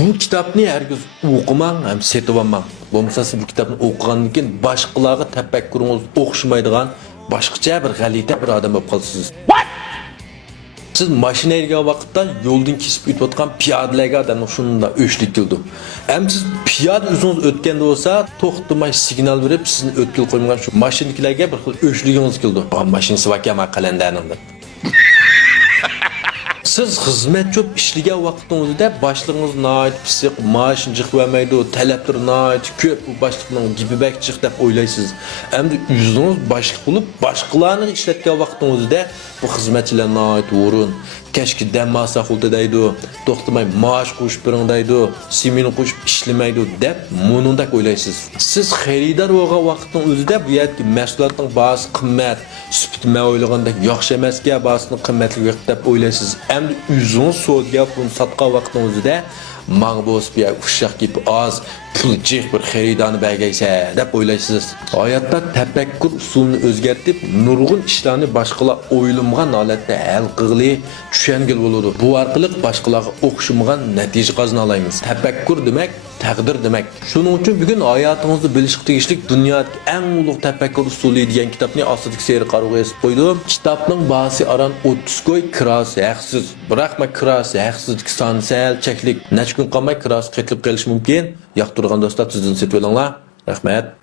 Bu kitapni herkes okumang hem setib olmang. Bo'lmasa siz bu kitapni o'qigandan keyin boshqalarga tafakkuringiz o'xshamaydigan boshqacha bir g'alita bir odam bo'lib qolasiz. Siz mashina ergan vaqtda yo'ldan kesib o'tayotgan piyodalarga adamning shunda o'chlik keldi. Ham siz piyoda o'zingiz o'tganda bo'lsa, to'xtamay signal berib, sizni o'tkil qo'ymagan shu mashinalarga bir xil o'chligingiz keldi. Bu mashinasi vakama qalandanimda. Siz xizmat ko'p ishlagan vaqtingizda boshlig'ingiz noit pisiq, maash jiqvamaydi, talablar noit ko'p, bu boshliqning gibibak chiq deb o'ylaysiz. Endi o'zingiz boshliq bo'lib, boshqalarni ishlatgan vaqtingizda bu xizmatchilar noit o'rin, kashki dam olsa xulda deydi, to'xtamay maash qo'shib biring deydi, simin qo'shib ishlamaydi deb munundak o'ylaysiz. Siz xaridor bo'lgan vaqtning o'zida bu yerki mahsulotning bahosi qimmat, sifat o'ylaganda yaxshi emasga bahosini qimmatli deb o'ylaysiz. Endi o'zingiz so'zga pul sotgan vaqtning o'zida ma'bus bir uşaq gibi az pul jiq bir xaridorni belgaysa deb o'ylaysiz. Hayotda tafakkur usulini o'zgartib, nurg'un ishlarni boshqalar o'ylamgan holatda hal qilg'ili tushangil bo'ladi. Bu orqali boshqalarga o'xshamagan natija qozona olamiz. Tafakkur demak taqdir demak. Shuning uchun bugun hayotingizni bilishga tegishli dunyodagi eng ulug' tafakkur usuli degan kitobni ostidagi seri qarog'iga yozib qo'ydim. Kitobning bahosi aran 30 ko'y, kirasi haqsiz. Biroq men kirasi haqsizlik soni sal cheklik. Necha kun qolmay kirasi qetilib qolishi mumkin. Yoqtirgan do'stlar tizimni setib olinglar. Rahmat.